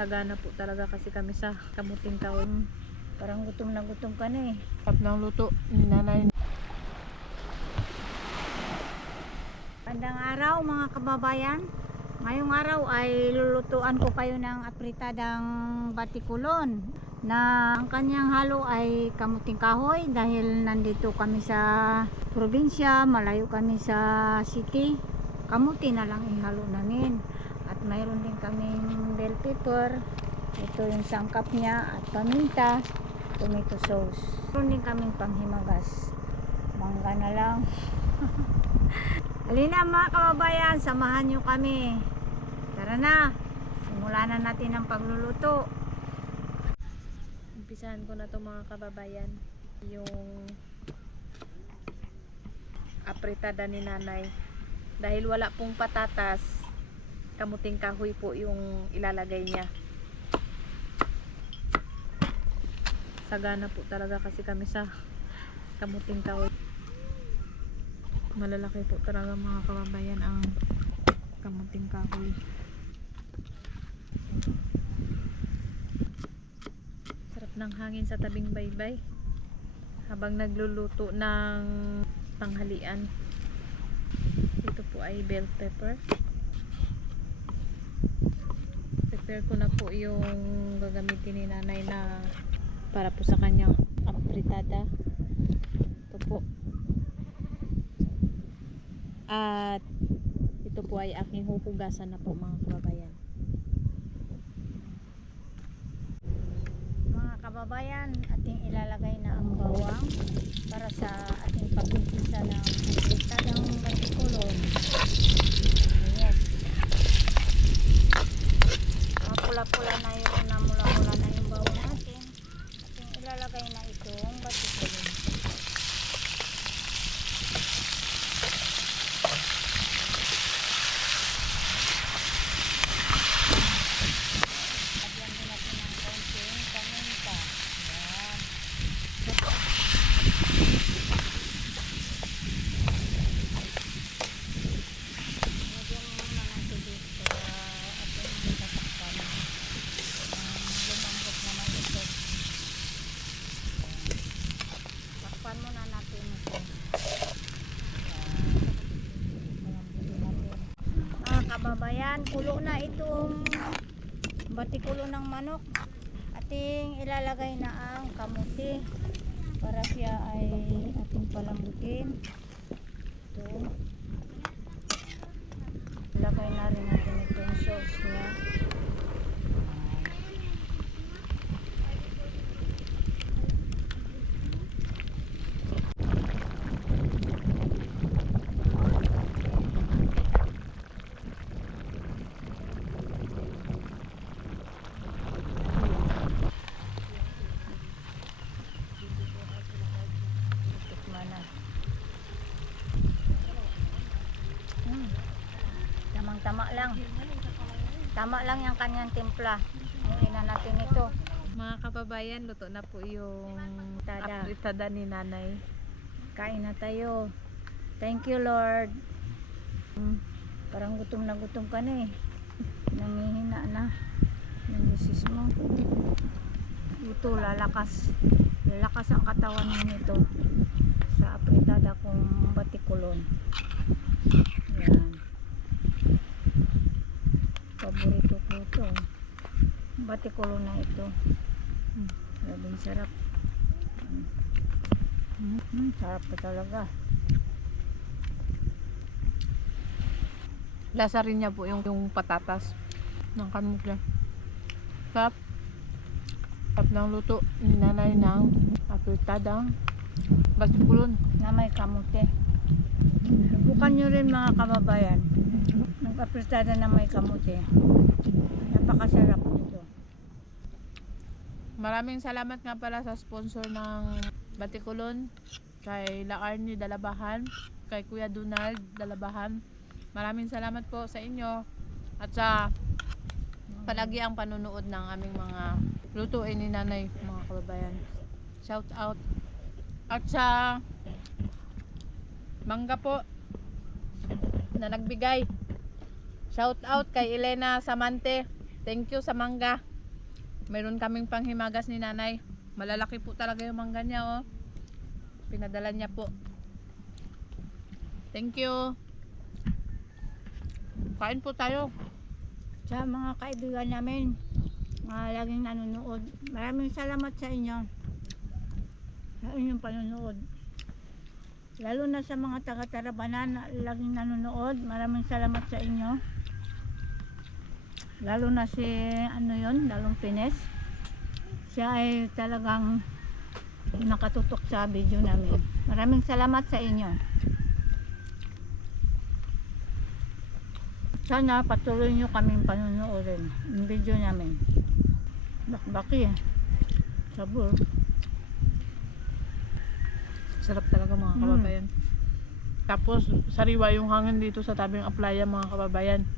Sagana po talaga kasi kami sa kamuting kahoy. Parang gutom na gutom ka na eh. Tap ng luto ni nanay. Magandang araw mga kababayan. Ngayong araw ay lulutuan ko kayo ng apritadang batikulon na ang kanyang halo ay kamuting kahoy dahil nandito kami sa probinsya, malayo kami sa city. Kamuti na lang ihalo namin. At mayroon din kaming bell pepper. Ito yung sangkap niya at paminta, tomato sauce. Mayroon din kaming panghimagas. Mangga na lang. Halina mga kababayan, samahan nyo kami. Tara na, simulan na natin ang pagluluto. Umpisahan ko na to mga kababayan. Yung apritada ni nanay. Dahil wala pong patatas, kamuting kahoy po yung ilalagay niya. Sagana po talaga kasi kami sa kamuting kahoy. Malalaki po talaga mga kababayan ang kamuting kahoy. Sarap ng hangin sa tabing baybay habang nagluluto ng tanghalian. Ito po ay bell pepper. Prepare ko na po yung gagamitin ni nanay na para po sa kanyang apritada. Ito po. At ito po ay aking huhugasan na po mga kababayan. Mga kababayan, ating ilalagay na ang bawang para sa ating pag-umpisa ng apritadang batikulon. Yes. Mapula-pula na yun, namula-mula na yung bawang natin. Ating ilalagay na itong batikulon. Lagyan din natin ng konting paminta. Yan. Lagyan mo muna ng tubig para ating tatakpan. Lumambot naman ito. Takpan muna natin ito. Malambutin natin. Mga kababayan, kulo na itong batikulo ng manok. Ating ilalagay na ang kamuti para siya ay ating palambutin. Ito. Ilagay na rin natin itong sauce niya. Tikman na. Tamang-tama lang. Tama lang yung kanyang timpla. Ngayon na natin ito. Mga kababayan, luto na po yung Tada. apritada ni nanay. Kain na tayo. Thank you, Lord. Parang gutom na gutom ka na eh. Nangihina na yung busis mo. Ito, lalakas. Lalakas ang katawan mo nito sa apritada kong batikulon. Yan. Paborito ko ito. Batikulon na ito. Labing sarap. Sarap pa talaga. Lasa rin niya po yung patatas ng kanukla. Sarap. Sarap ng luto ni nanay ng apritadang batikulon. Na may kamote. Subukan nyo rin mga kababayan. Nag-apritada na may kamote. Napakasarap nito. Maraming salamat nga pala sa sponsor ng batikulon, kay La Arnie Dalabahan, kay Kuya Donald Dalabahan. Maraming salamat po sa inyo at sa palagi ang panunood ng aming mga lutuin ni nanay mga kababayan. Shout out. At sa mangga po na nagbigay. Shout out kay Elena Samante. Thank you sa mangga. Meron kaming panghimagas ni nanay. Malalaki po talaga yung mangga niya, oh. Pinadala niya po. Thank you. Kain po tayo. Sa mga kaibigan namin, mga laging nanonood, maraming salamat sa inyo. Sa inyong panonood. Lalo na sa mga taga-Tarabanan na laging nanonood, maraming salamat sa inyo. Lalo na si Dalong Pines. Siya ay talagang nakatutok sa video namin. Maraming salamat sa inyo. Sana patuloy nyo kaming panonoodin yung video namin. Bakbaki eh. Sabor. Sarap talaga mga kababayan. Tapos sariwa yung hangin dito sa tabing aplaya mga kababayan.